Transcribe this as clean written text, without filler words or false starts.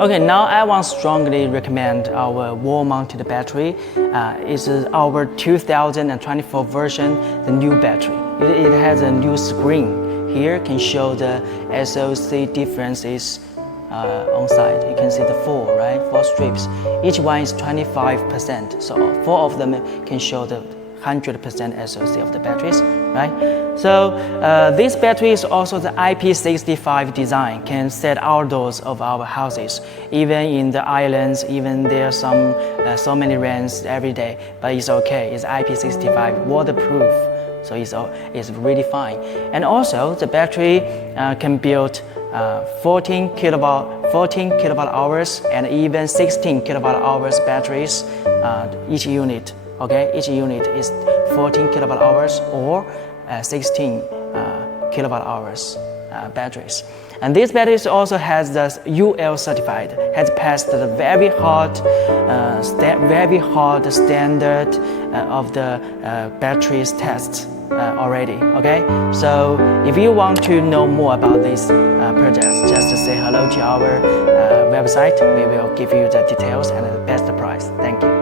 Okay, now I want to strongly recommend our wall-mounted battery. It's our 2024 version, the new battery. It has a new screen. Here can show the SOC differences on side. You can see the four strips. Each one is 25%. So 4 of them can show the 100% SOC of the batteries, right? So this battery is also the IP65 design, can set outdoors of our houses, even in the islands, even there are so many rains every day, but it's okay. It's IP65 waterproof, so it's really fine. And also the battery can build 14 kilowatt hours and even 16 kilowatt hours batteries each unit. Okay, each unit is 14 kilowatt hours or 16 kilowatt hours batteries. And this batteries also has the UL certified, has passed the very hard standard of the batteries tests already. Okay, so if you want to know more about these projects, just say hello to our website. We will give you the details and the best price. Thank you.